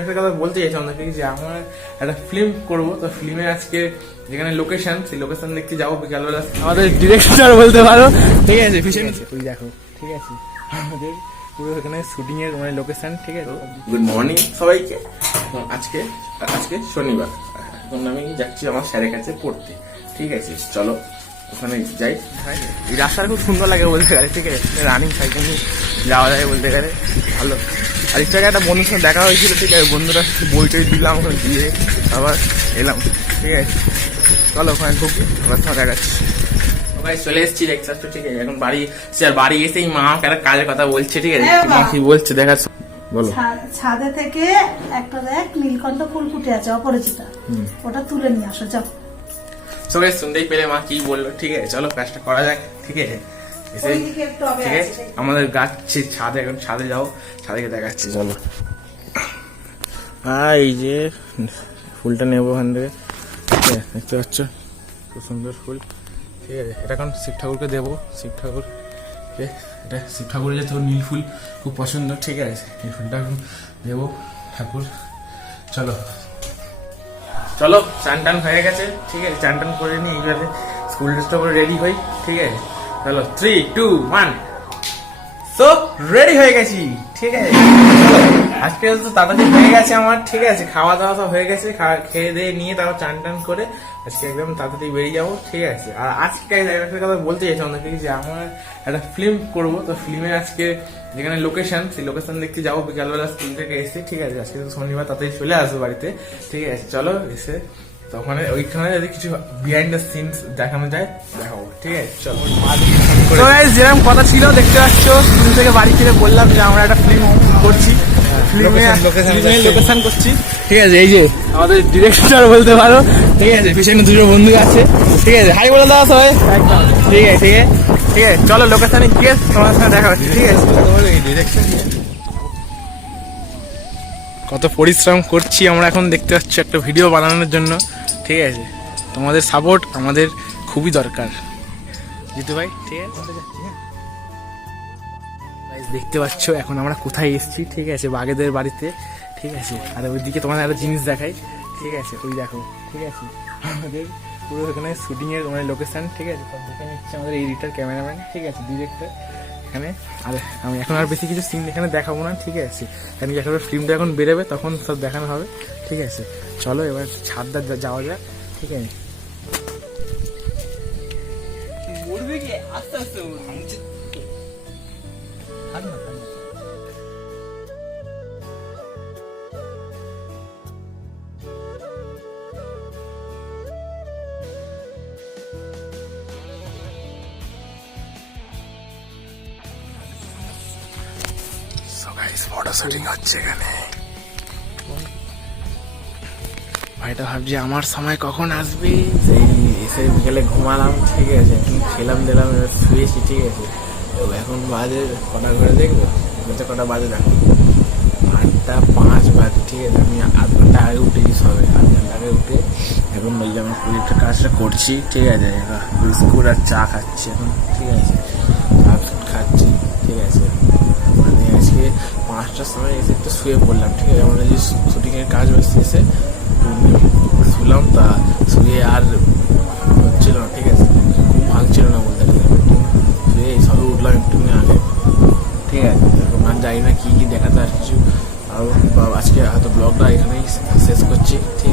একটা কথা বলতে চাইছিলাম আপনাকে যে আমরা একটা ফিল্ম করবো, তো ফিল্মের আজকে যেখানে লোকেশন, সেই লোকেশন দেখতে যাবো বিকালবেলা। আমাদের ডিরেক্টর বলতে পারো, ঠিক আছে, পিছনে ওই দেখো, ঠিক আছে, আমাদের পুরো এখানে শুটিং এর মানে লোকেশন, ঠিক আছে। গুড মর্নিং সবাইকে। আজকে আজকে শনিবার, এখন আমি যাচ্ছি আমার স্যারের কাছে পড়তে, ঠিক আছে, চলো ওখানে যাই। এই রাস্তাটা খুব সুন্দর লাগে বলতে গেলে, ঠিক আছে, রানিং সাইকেল নিয়ে যাওয়া যায় বলতে গেলে, ভালো। আর একটু আগে একটা বন্ধুর সঙ্গে দেখা হয়েছিল, ঠিক আছে, বন্ধুরা বই টই দিলাম, ওখানে দিয়ে আবার এলাম, ঠিক আছে, চলো ওখানে ঢুকি, আবার তোমার দেখাচ্ছি। সবাই চলে এসেছি দেখতে পাচ্ছ, ঠিক আছে, এখন বাড়ি এসেই মা একটা কাজের কথা বলছে, ঠিক আছে, মা কি বলছে দেখাচ্ছ, বলো। ছাদে থেকে একটা দেখ নীলকণ্ঠ ফুল ফুটে আছে অপরিচিতা, ওটা তুলে নিয়ে আসো, যাও। সবাই শুনতেই পেলে মা কি বললো, ঠিক আছে, চলো কাজটা করা যাক, ঠিক আছে। ঠিক আছে, আমাদের গাছ ছাদে, এখন ছাদে যাও, ছাদে দেখাচ্ছি, চলো। এই যে ফুলটা নেবো ওখান থেকে, ঠিক আছে, দেখতে পাচ্ছ খুব সুন্দর ফুল, ঠিক আছে, এটা এখন শিব ঠাকুরকে দেবো, শিব ঠাকুর, এটা শিব ঠাকুরের যে তোর নীল ফুল খুব পছন্দ, ঠিক আছে, এই ফুলটা এখন দেবো ঠাকুর। চলো চলো, চান টান হয়ে গেছে, ঠিক আছে, চান টান করে নিই, এইভাবে স্কুল ড্রেসটা করে রেডি হই, ঠিক আছে, চলো 3, 2, 1 সো রেডি হয়ে গেছি, ঠিক আছে। আজকে তো তাড়াতাড়ি হয়ে গেছে আমার, ঠিক আছে, খাওয়া দাওয়া সব হয়ে গেছে, খেয়ে দিয়ে নিয়ে তারপর চান টান করে আজকে একদম তাড়াতাড়ি বেরিয়ে যাবো, ঠিক আছে। আর আজকে একটা কথা বলতে চাইছিলাম আপনাকে যে আমরা একটা ফিল্ম করবো, তো ফিল্মের আজকে যেখানে লোকেশন, সেই লোকেশন দেখতে যাবো বিকালবেলা স্কুল থেকে এসে, ঠিক আছে, আজকে তো শনিবার, তাড়াতাড়ি চলে আসবো বাড়িতে, ঠিক আছে, চলো এসে তখন ওইখানে যদি কিছু বিহাইন্ড দ্য সিনস দেখানো যায় দেখাবো, ঠিক আছে, চলো। যেরকম কথা ছিল দেখতে পাচ্ছ, স্কুল থেকে বাড়ি ফিরে বললাম যে আমরা একটা ফিল্ম করছি, লোকেশন করছি, ঠিক আছে, এই যে আমাদের ডিরেক্টর বলতে পারো, ঠিক আছে, পিছনে দুটো বন্ধু আছে, ঠিক আছে, হাই বলে দাও সবাই, একদম, ঠিক আছে, ঠিক আছে, ঠিক আছে, চলো লোকেশনে গিয়ে তোমার সঙ্গে দেখা হচ্ছে, ঠিক আছে। কত পরিশ্রম করছি আমরা এখন, দেখতে পাচ্ছি একটা ভিডিও বানানোর জন্য, ঠিক আছে, তোমাদের সাপোর্ট আমাদের খুবই দরকার, জিতু ভাই, ঠিক আছে। দেখতে পাচ্ছ এখন আমরা কোথায় এসেছি, ঠিক আছে, বাগেদের বাড়িতে, ঠিক আছে, আর ওইদিকে তোমাদের একটা জিনিস দেখাই, ঠিক আছে, ওই দেখো, ঠিক আছে, আমাদের পুরো এখানে শুটিং এর মানে লোকেশন, ঠিক আছে, সব দেখে নিচ্ছে আমাদের এডিটর, ক্যামেরাম্যান, ঠিক আছে, ডিরেক্টর এখানে। আর আমি এখন আর বেশি কিছু সিন এখানে দেখাবো না, ঠিক আছে, কারণ যখন ফিল্মটা এখন বেরোবে তখন সব দেখানো হবে, ঠিক আছে, চলো এবার ছাদটা যাওয়া যাক, ঠিক আছে। আস্তে আস্তে ফটো শুটিং হচ্ছে এখানে, ভাইটা ভাবছি আমার সময় কখন আসবে, সেই এসে বিকেলে ঘুমালাম, ঠিক আছে, এখন খেলাম দিলাম, এবার শুয়েছি, ঠিক আছে, এখন বাজে কটা করে দেখবো, কটা বাজে দেখো, 8:05 বাজে, ঠিক আছে, আমি 8 ঘন্টা আগে উঠেছি, সবে 8 ঘন্টা আগে উঠে এখন বললাম আমি প্রজেক্টের কাজটা করছি, ঠিক আছে, বিস্কুট আর চা খাচ্ছি এখন, ঠিক আছে, খাচ্ছি, ঠিক আছে, মানে আজকে 5টার সময় এসে একটু শুয়ে পড়লাম, ঠিক আছে, আমাদের যে শুটিংয়ের কাজ হচ্ছে এসে শুলাম, তা শুয়ে আর হচ্ছিল না, ঠিক আছে, ঘুম ভাঙছিল না বলতে গেলে, শুয়ে সবে উঠলাম একটু আগে, ঠিক আছে, এখন আর জানি না কি দেখাতে আর কিছু, আর আজকে হয়তো ব্লগটা এখানেই শেষ করছি, ঠিক